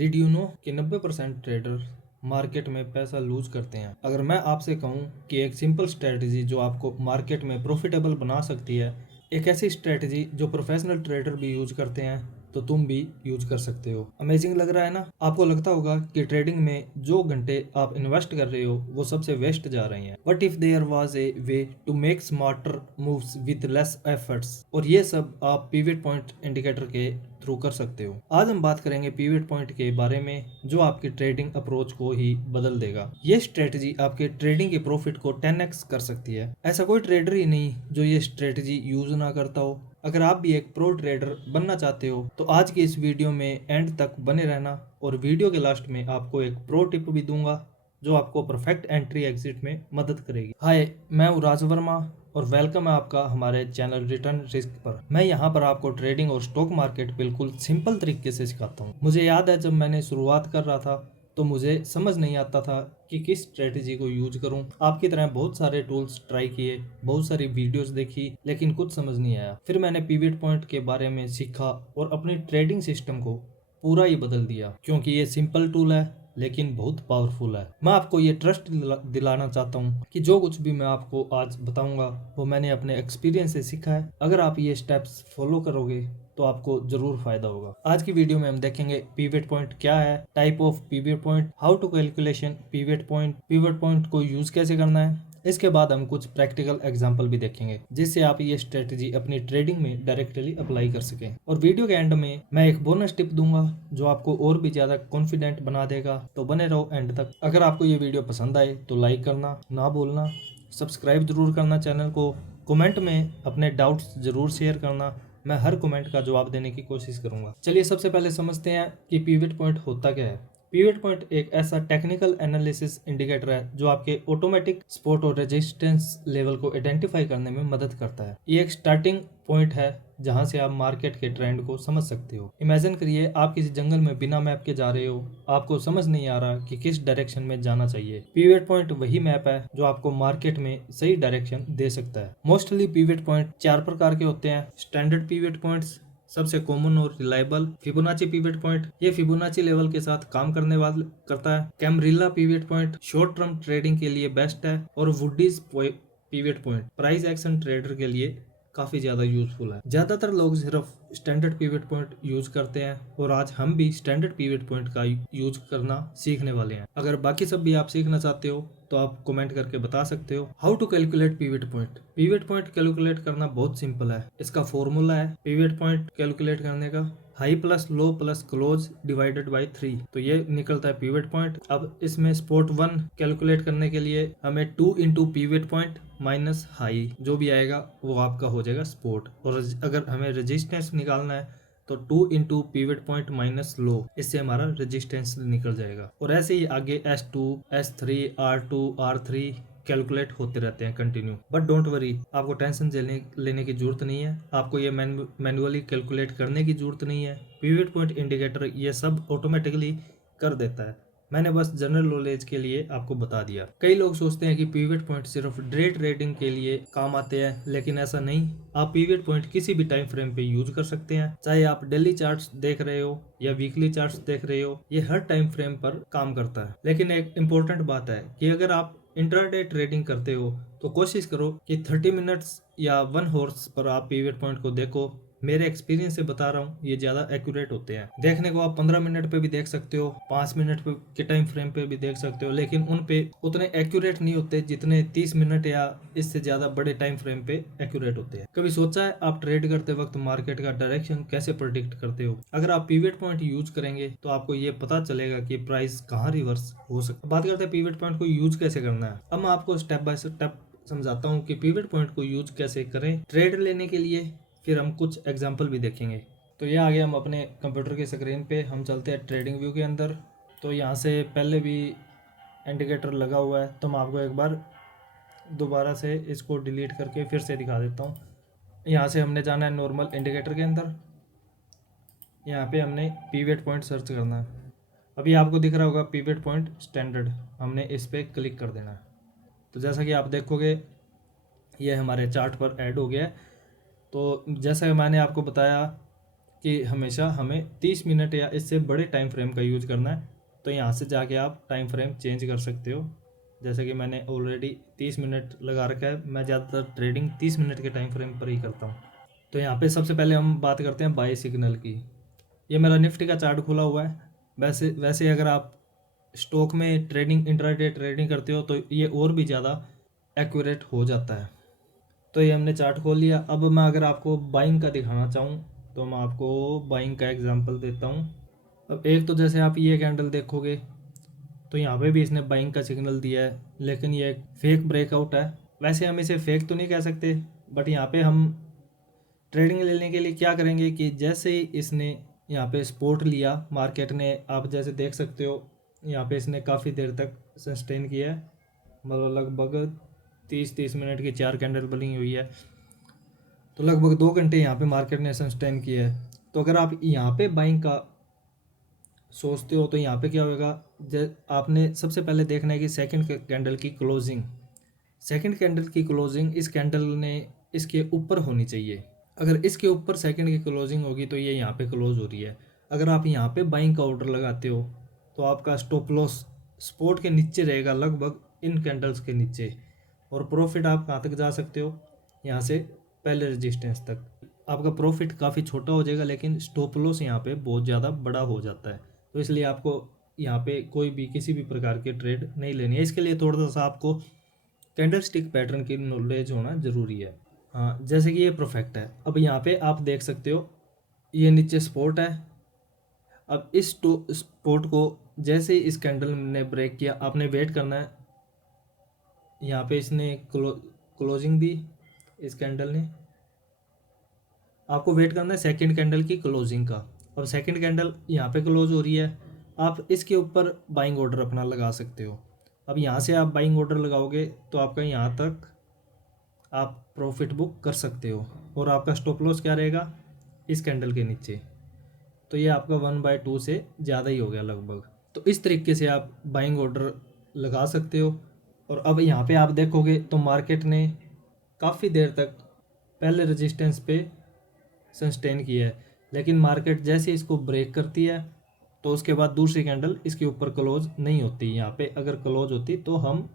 Did you know कि 90% trader market में पैसा लूज करते हैं। अगर मैं आपसे कहूं कि एक सिंपल स्ट्रेटजी जो आपको मार्केट में प्रॉफिटेबल बना सकती है, एक ऐसी स्ट्रेटजी जो प्रोफेशनल ट्रेडर भी यूज करते हैं, तो तुम भी यूज कर सकते हो। अमेजिंग लग रहा है ना? आपको लगता होगा कि ट्रेडिंग में जो घंटे आप इन्वेस्ट कर रहे हो वो सबसे वेस्ट जा रहे हैं। But if there was a way to make smarter moves with less efforts, और ये सब आप पिवट पॉइंट इंडिकेटर के थ्रू कर सकते हो। आज हम बात करेंगे पिवट पॉइंट के बारे में, जो आपकी ट्रेडिंग अप्रोच को ही बदल देगा। ये स्ट्रेटजी आपके ट्रेडिंग के प्रॉफिट को 10x कर सकती है। ऐसा कोई ट्रेडर ही नहीं जो ये स्ट्रेटजी यूज ना करता हो। अगर आप भी एक प्रो ट्रेडर बनना चाहते हो तो आज की इस वीडियो में एंड तक बने रहना, और वीडियो के लास्ट में आपको एक प्रो टिप भी दूंगा जो आपको परफेक्ट एंट्री एग्जिट में मदद करेगी। हाय, मैं हूँ राज वर्मा और वेलकम है आपका हमारे चैनल रिटर्न रिस्क पर। मैं यहाँ पर आपको ट्रेडिंग और स्टॉक मार्केट बिल्कुल सिंपल तरीके से सिखाता हूँ। मुझे याद है जब मैंने शुरुआत कर रहा था तो मुझे समझ नहीं आता था कि किस स्ट्रेटजी को यूज करूं। आपकी तरह बहुत सारे टूल्स ट्राई किए, बहुत सारी वीडियोस देखी, लेकिन कुछ समझ नहीं आया। फिर मैंने पिवट पॉइंट के बारे में सीखा और अपनी ट्रेडिंग सिस्टम को पूरा ही बदल दिया, क्योंकि ये सिंपल टूल है लेकिन बहुत पावरफुल है। मैं आपको ये ट्रस्ट दिलाना चाहता हूँ कि जो कुछ भी मैं आपको आज बताऊंगा वो मैंने अपने एक्सपीरियंस से सीखा है। अगर आप ये स्टेप्स फॉलो करोगे तो आपको जरूर फायदा होगा। आज की वीडियो में हम देखेंगे पिवट पॉइंट क्या है, type of pivot point, how to calculation pivot point को यूज कैसे करना है। इसके बाद हम कुछ प्रैक्टिकल एग्जांपल भी देखेंगे जिससे आप ये स्ट्रेटजी अपनी ट्रेडिंग में डायरेक्टली अप्लाई कर सकें। और वीडियो के एंड में मैं एक बोनस टिप दूंगा जो आपको और भी ज्यादा कॉन्फिडेंट बना देगा। तो बने रहो एंड तक। अगर आपको ये वीडियो पसंद आए तो लाइक करना ना भूलना, सब्सक्राइब जरूर करना चैनल को, कमेंट में अपने डाउट्स जरूर शेयर करना। मैं हर कमेंट का जवाब देने की कोशिश करूंगा। चलिए सबसे पहले समझते हैं कि पिवट पॉइंट होता क्या है। पिवट पॉइंट एक ऐसा टेक्निकल एनालिसिस इंडिकेटर है जो आपके ऑटोमेटिक सपोर्ट और रेजिस्टेंस लेवल को आइडेंटिफाई करने में मदद करता है। ये एक स्टार्टिंग पॉइंट है जहां से आप मार्केट के ट्रेंड को समझ सकते हो। इमेजिन करिए आप किसी जंगल में बिना मैप के जा रहे हो, आपको समझ नहीं आ रहा कि किस डायरेक्शन में जाना चाहिए। पिवट पॉइंट वही मैप है जो आपको मार्केट में सही डायरेक्शन दे सकता है। मोस्टली पिवट पॉइंट 4 प्रकार के होते हैं। स्टैंडर्ड पिवट पॉइंट्स, सबसे कॉमन और रिलायबल। फिबोनाची पिवट पॉइंट, ये फिबोनाची लेवल के साथ काम करने वाला करता है। Camarilla pivot point short term trading के लिए बेस्ट है। और Woodie's pivot point price action trader के लिए काफी ज्यादा यूजफुल है। ज्यादातर लोग सिर्फ स्टैंडर्ड पिवट पॉइंट यूज करते हैं और आज हम भी स्टैंडर्ड पिवट पॉइंट का यूज करना सीखने वाले हैं। अगर बाकी सब भी आप सीखना चाहते हो तो आप कमेंट करके बता सकते हो। How to calculate pivot point. Pivot point calculate करना बहुत सिंपल है। इसका फॉर्मूला है पिवट पॉइंट कैलकुलेट करने का, high plus low plus close divided by 3, तो ये निकलता है पिवट पॉइंट। अब इसमें स्पॉट 1 कैलकुलेट करने के लिए हमें 2 into pivot point minus high, जो भी आएगा वो आपका हो जाएगा स्पॉट। और अगर हमें रेजिस्टेंस निकालना है तो 2 into pivot point minus low, इससे हमारा रेजिस्टेंस निकल जाएगा। और ऐसे ही आगे S2, S3, R2, R3 calculate होते रहते हैं कंटिन्यू। बट डोंट वरी, आपको टेंशन लेने की जरूरत नहीं है। आपको ये मैनुअली कैलकुलेट करने की जरूरत नहीं है। पिवट पॉइंट इंडिकेटर ये सब ऑटोमेटिकली कर देता है। मैंने बस जनरल नॉलेज के लिए आपको बता दिया। कई लोग सोचते हैं कि पिवट पॉइंट सिर्फ डे ट्रेडिंग के लिए काम आते हैं, लेकिन ऐसा नहीं। आप पिवट पॉइंट किसी भी टाइम फ्रेम पे यूज कर सकते हैं। चाहे आप डेली चार्ट्स देख रहे हो या वीकली चार्ट्स देख रहे हो, ये हर टाइम फ्रेम पर काम करता है। लेकिन एक इम्पोर्टेंट बात है कि अगर आप इंट्राडे ट्रेडिंग करते हो तो कोशिश करो कि 30 मिनट्स या 1 हॉर्स पर आप पिवट पॉइंट को देखो। मेरे एक्सपीरियंस से बता रहा हूँ, ये ज्यादा एक्यूरेट होते हैं। देखने को आप 15 मिनट पे भी देख सकते हो, 5 मिनट पे के टाइम फ्रेम पे भी देख सकते हो, लेकिन उन पे उतने एक्यूरेट नहीं होते जितने 30 मिनट या इससे ज्यादा बड़े टाइम फ्रेम पे एक्यूरेट होते हैं। कभी सोचा है आप ट्रेड करते वक्त मार्केट का डायरेक्शन कैसे प्रेडिक्ट करते हो? अगर आप पिवट पॉइंट यूज करेंगे तो आपको ये पता चलेगा कि प्राइस कहाँ रिवर्स हो सकता है। बात करते हैं पिवट पॉइंट को यूज कैसे करना है। अब मैं आपको स्टेप बाय स्टेप समझाता हूँ कि पिवट पॉइंट को यूज कैसे करें ट्रेड लेने के लिए। फिर हम कुछ एग्जाम्पल भी देखेंगे। तो ये आ गया हम अपने कंप्यूटर की स्क्रीन पे। हम चलते हैं ट्रेडिंग व्यू के अंदर। तो यहाँ से पहले भी इंडिकेटर लगा हुआ है, तो मैं आपको एक बार दोबारा से इसको डिलीट करके फिर से दिखा देता हूँ। यहाँ से हमने जाना है नॉर्मल इंडिकेटर के अंदर। यहाँ पे हमने पिवट पॉइंट सर्च करना है। अभी आपको दिख रहा होगा पिवट पॉइंट स्टैंडर्ड, हमने इस पर क्लिक कर देना है। तो जैसा कि आप देखोगे ये हमारे चार्ट पर ऐड हो गया है। तो जैसा कि मैंने आपको बताया कि हमेशा हमें 30 मिनट या इससे बड़े टाइम फ्रेम का यूज़ करना है, तो यहाँ से जाके आप टाइम फ्रेम चेंज कर सकते हो। जैसे कि मैंने ऑलरेडी 30 मिनट लगा रखा है, मैं ज़्यादातर ट्रेडिंग 30 मिनट के टाइम फ्रेम पर ही करता हूँ। तो यहाँ पे सबसे पहले हम बात करते हैं बाय सिग्नल की। ये मेरा निफ्टी का चार्ट खुला हुआ है। वैसे वैसे अगर आप स्टॉक में ट्रेडिंग, इंट्राडे ट्रेडिंग करते हो तो ये और भी ज़्यादा एक्यूरेट हो जाता है। तो ये हमने चार्ट खोल लिया। अब मैं अगर आपको बाइंग का दिखाना चाहूँ तो मैं आपको बाइंग का एग्जांपल देता हूँ। अब एक तो जैसे आप ये कैंडल देखोगे तो यहाँ पे भी इसने बाइंग का सिग्नल दिया है, लेकिन ये एक फेक ब्रेकआउट है। वैसे हम इसे फेक तो नहीं कह सकते, बट यहाँ पे हम ट्रेडिंग लेने के लिए क्या करेंगे कि जैसे ही इसने यहाँ पे सपोर्ट लिया मार्केट ने, आप जैसे देख सकते हो यहाँ पे इसने काफ़ी देर तक सस्टेन किया है, मतलब लगभग 30 मिनट की 4 कैंडल बनी हुई है, तो लगभग 2 घंटे यहाँ पे मार्केट ने सस्टेन किया है। तो अगर आप यहाँ पे बाइंग का सोचते हो तो यहाँ पे क्या होगा, आपने सबसे पहले देखना है कि सेकंड कैंडल की क्लोजिंग, सेकंड कैंडल की क्लोजिंग इस कैंडल ने इसके ऊपर होनी चाहिए। अगर इसके ऊपर सेकंड की क्लोजिंग होगी तो ये यहाँ पे क्लोज हो रही है। अगर आप यहाँ पे बाइंग का ऑर्डर लगाते हो तो आपका स्टॉप लॉस सपोर्ट के नीचे रहेगा, लगभग इन कैंडल्स के नीचे, और प्रॉफिट आप कहाँ तक जा सकते हो, यहाँ से पहले रेजिस्टेंस तक। आपका प्रॉफिट काफ़ी छोटा हो जाएगा, लेकिन स्टॉप लॉस यहाँ पे बहुत ज़्यादा बड़ा हो जाता है। तो इसलिए आपको यहाँ पे कोई भी किसी भी प्रकार के ट्रेड नहीं लेनी है। इसके लिए थोड़ा सा आपको कैंडल स्टिक पैटर्न की नॉलेज होना ज़रूरी है। हाँ, जैसे कि ये परफेक्ट है। अब यहाँ पे आप देख सकते हो ये नीचे सपोर्ट है। अब इस सपोर्ट को जैसे ही इस कैंडल ने ब्रेक किया, आपने वेट करना है। यहाँ पे इसने क्लोजिंग दी, इस कैंडल ने, आपको वेट करना है सेकंड कैंडल की क्लोजिंग का। अब सेकंड कैंडल यहाँ पे क्लोज हो रही है, आप इसके ऊपर बाइंग ऑर्डर अपना लगा सकते हो। अब यहाँ से आप बाइंग ऑर्डर लगाओगे तो आपका यहाँ तक आप प्रॉफिट बुक कर सकते हो, और आपका स्टॉप लॉस क्या रहेगा, इस कैंडल के नीचे। तो ये आपका 1/2 से ज़्यादा ही हो गया लगभग। तो इस तरीके से आप बाइंग ऑर्डर लगा सकते हो। और अब यहाँ पे आप देखोगे तो मार्केट ने काफ़ी देर तक पहले रेजिस्टेंस पे सस्टेन किया है, लेकिन मार्केट जैसे इसको ब्रेक करती है तो उसके बाद दूसरी कैंडल इसके ऊपर क्लोज नहीं होती। यहाँ पे अगर क्लोज होती तो हम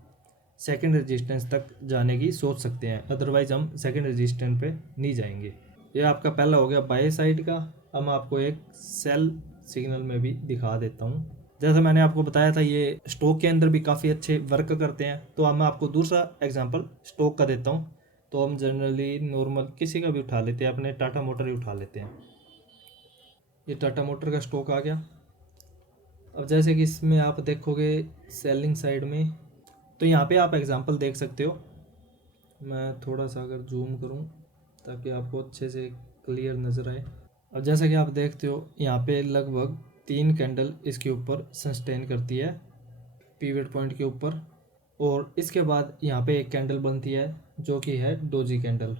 सेकंड रेजिस्टेंस तक जाने की सोच सकते हैं, अदरवाइज हम सेकंड रेजिस्टेंस पे नहीं जाएंगे। ये आपका पहला हो गया बाय साइड का। अब मैं आपको एक सेल सिग्नल में भी दिखा देता हूँ। जैसा मैंने आपको बताया था ये स्टॉक के अंदर भी काफ़ी अच्छे वर्क करते हैं। तो अब मैं आपको दूसरा एग्जांपल स्टॉक का देता हूँ। तो हम जनरली नॉर्मल किसी का भी उठा लेते हैं, अपने टाटा मोटर ही उठा लेते हैं। ये टाटा मोटर का स्टॉक आ गया। अब जैसे कि इसमें आप देखोगे सेलिंग साइड में, तो यहाँ पे आप एग्जांपल देख सकते हो। मैं थोड़ा सा अगर जूम करूँ ताकि आपको अच्छे से क्लियर नज़र आए। अब जैसा कि आप देखते हो यहाँ पे लगभग 3 कैंडल इसके ऊपर सस्टेन करती है पिवट पॉइंट के ऊपर, और इसके बाद यहाँ पे एक कैंडल बनती है जो कि है डोजी कैंडल।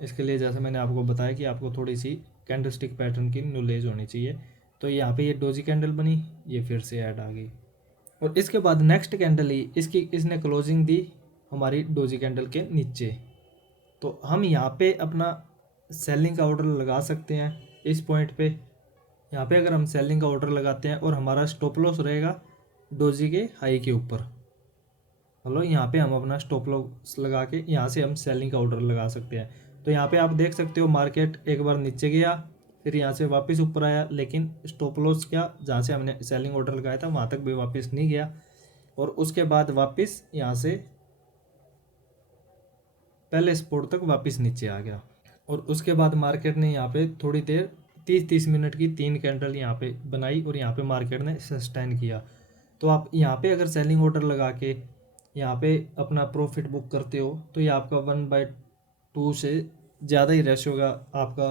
इसके लिए जैसा मैंने आपको बताया कि आपको थोड़ी सी कैंडल स्टिक पैटर्न की नॉलेज होनी चाहिए। तो यहाँ पे ये डोजी कैंडल बनी, ये फिर से ऐड आ गई, और इसके बाद नेक्स्ट कैंडल ही इसने क्लोजिंग दी हमारी डोजी कैंडल के नीचे। तो हम यहाँ पे अपना सेलिंग का ऑर्डर लगा सकते हैं इस पॉइंट पे। यहाँ पे अगर हम सेलिंग का ऑर्डर लगाते हैं और हमारा स्टॉप लॉस रहेगा डोजी के हाई के ऊपर, मतलब यहाँ पे हम अपना स्टॉप लॉस लगा के यहाँ से हम सेलिंग का ऑर्डर लगा सकते हैं। तो यहाँ पे आप देख सकते हो मार्केट एक बार नीचे गया, फिर यहाँ से वापस ऊपर आया, लेकिन स्टॉप लॉस क्या, जहाँ से हमने सेलिंग ऑर्डर लगाया था वहाँ तक भी वापस नहीं गया, और उसके बाद वापस यहाँ से पहले सपोर्ट तक वापस नीचे आ गया। और उसके बाद मार्केट ने यहाँ पे थोड़ी देर 30 मिनट की 3 कैंडल यहाँ पे बनाई, और यहाँ पे मार्केट ने सस्टेन किया। तो आप यहाँ पे अगर सेलिंग ऑर्डर लगा के यहाँ पे अपना प्रॉफिट बुक करते हो तो ये आपका 1/2 से ज़्यादा ही रेशियो का आपका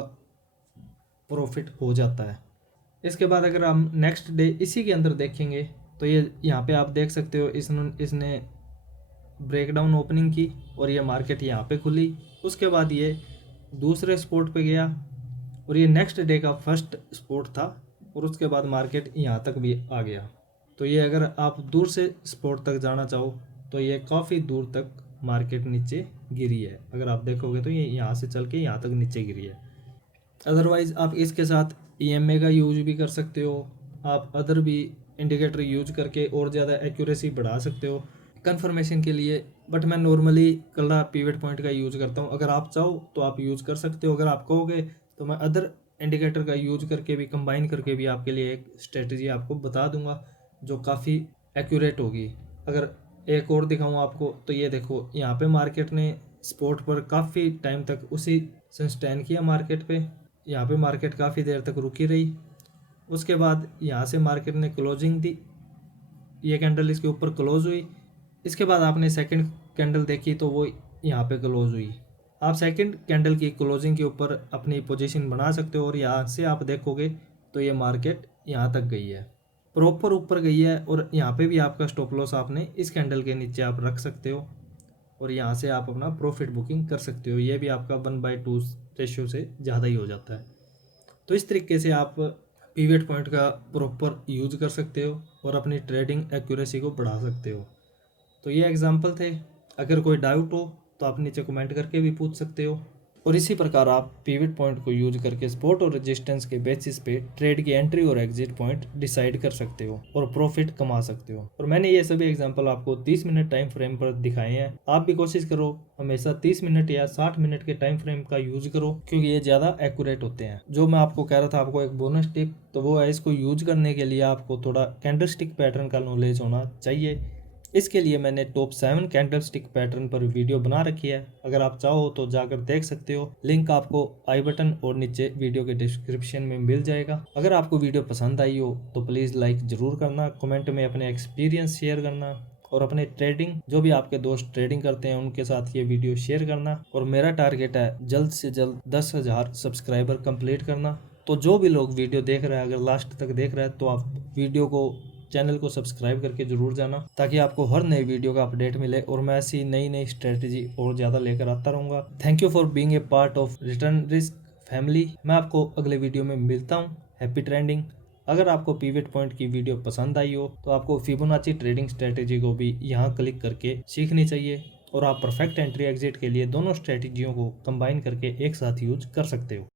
प्रॉफिट हो जाता है। इसके बाद अगर हम नेक्स्ट डे इसी के अंदर देखेंगे तो ये यहाँ पे आप देख सकते हो इसने ब्रेकडाउन ओपनिंग की, और ये मार्केट यहाँ पे खुली। उसके बाद ये दूसरे स्पॉट पे गया, और ये नेक्स्ट डे का फर्स्ट स्पॉट था, और उसके बाद मार्केट यहाँ तक भी आ गया। तो ये अगर आप दूर से स्पॉट तक जाना चाहो तो ये काफ़ी दूर तक मार्केट नीचे गिरी है। अगर आप देखोगे तो ये यहाँ से चल के यहाँ तक नीचे गिरी है। अदरवाइज़ आप इसके साथ EMA का यूज भी कर सकते हो, आप अदर भी इंडिकेटर यूज करके और ज़्यादा एक्यूरेसी बढ़ा सकते हो कंफर्मेशन के लिए। बट मैं नॉर्मली कलरा पिवट पॉइंट का यूज़ करता हूँ। अगर आप चाहो तो आप यूज़ कर सकते हो, अगर आप कहोगे तो मैं अदर इंडिकेटर का यूज करके भी, कंबाइन करके भी आपके लिए एक स्ट्रेटजी आपको बता दूंगा जो काफ़ी एक्यूरेट होगी। अगर एक और दिखाऊँ आपको तो ये देखो, यहाँ पे मार्केट ने स्पॉट पर काफ़ी टाइम तक उसी सस्टेन किया मार्केट पे। यहाँ पे मार्केट काफ़ी देर तक रुकी रही, उसके बाद यहाँ से मार्केट ने क्लोजिंग दी, ये कैंडल इसके ऊपर क्लोज हुई। इसके बाद आपने सेकंड कैंडल देखी तो वो यहाँ पे क्लोज हुई। आप सेकंड कैंडल की क्लोजिंग के ऊपर अपनी पोजीशन बना सकते हो और यहाँ से आप देखोगे तो ये मार्केट यहाँ तक गई है, प्रॉपर ऊपर गई है। और यहाँ पे भी आपका स्टॉप लॉस आपने इस कैंडल के नीचे आप रख सकते हो और यहाँ से आप अपना प्रॉफिट बुकिंग कर सकते हो। ये भी आपका 1/2 रेशियो से ज़्यादा ही हो जाता है। तो इस तरीके से आप पिवट पॉइंट का प्रॉपर यूज कर सकते हो और अपनी ट्रेडिंग एक्यूरेसी को बढ़ा सकते हो। तो ये एग्जांपल थे। अगर कोई डाउट हो तो आप नीचे कमेंट करके भी पूछ सकते हो। और इसी प्रकार आप पिवट पॉइंट को यूज करके सपोर्ट और रेजिस्टेंस के बेसिस पे ट्रेड की एंट्री और एग्जिट पॉइंट डिसाइड कर सकते हो और प्रॉफिट कमा सकते हो। और मैंने ये सभी एग्जांपल आपको 30 मिनट टाइम फ्रेम पर दिखाए हैं। आप भी कोशिश करो हमेशा 30 मिनट या 60 मिनट के टाइम फ्रेम का यूज करो, क्योंकि ये ज़्यादा एक्यूरेट होते हैं। जो मैं आपको कह रहा था, आपको एक बोनस टिप, तो वो है इसको यूज करने के लिए आपको थोड़ा कैंडलस्टिक पैटर्न का नॉलेज होना चाहिए। इसके लिए मैंने टॉप 7 कैंडलस्टिक पैटर्न पर वीडियो बना रखी है, अगर आप चाहो तो जाकर देख सकते हो। लिंक आपको आई बटन और नीचे वीडियो के डिस्क्रिप्शन में मिल जाएगा। अगर आपको वीडियो पसंद आई हो तो प्लीज़ लाइक ज़रूर करना, कमेंट में अपने एक्सपीरियंस शेयर करना और अपने ट्रेडिंग, जो भी आपके दोस्त ट्रेडिंग करते हैं उनके साथ ये वीडियो शेयर करना। और मेरा टारगेट है जल्द से जल्द 10,000 सब्सक्राइबर कंप्लीट करना। तो जो भी लोग वीडियो देख रहे हैं, अगर लास्ट तक देख रहे हैं तो आप वीडियो को, चैनल को सब्सक्राइब करके जरूर जाना, ताकि आपको हर नई वीडियो का अपडेट मिले और मैं ऐसी नई नई स्ट्रेटजी और ज़्यादा लेकर आता रहूँगा। Thank you for being a part of return risk family. मैं आपको अगले वीडियो में मिलता हूँ। Happy trading. अगर आपको पिवट पॉइंट की वीडियो पसंद आई हो तो आपको फिबोनाची ट्रेडिंग स्ट्रेटेजी को भी यहाँ क्लिक करके सीखनी चाहिए और आप परफेक्ट एंट्री एग्जिट के लिए दोनों स्ट्रेटजियों को कंबाइन करके एक साथ यूज कर सकते हो।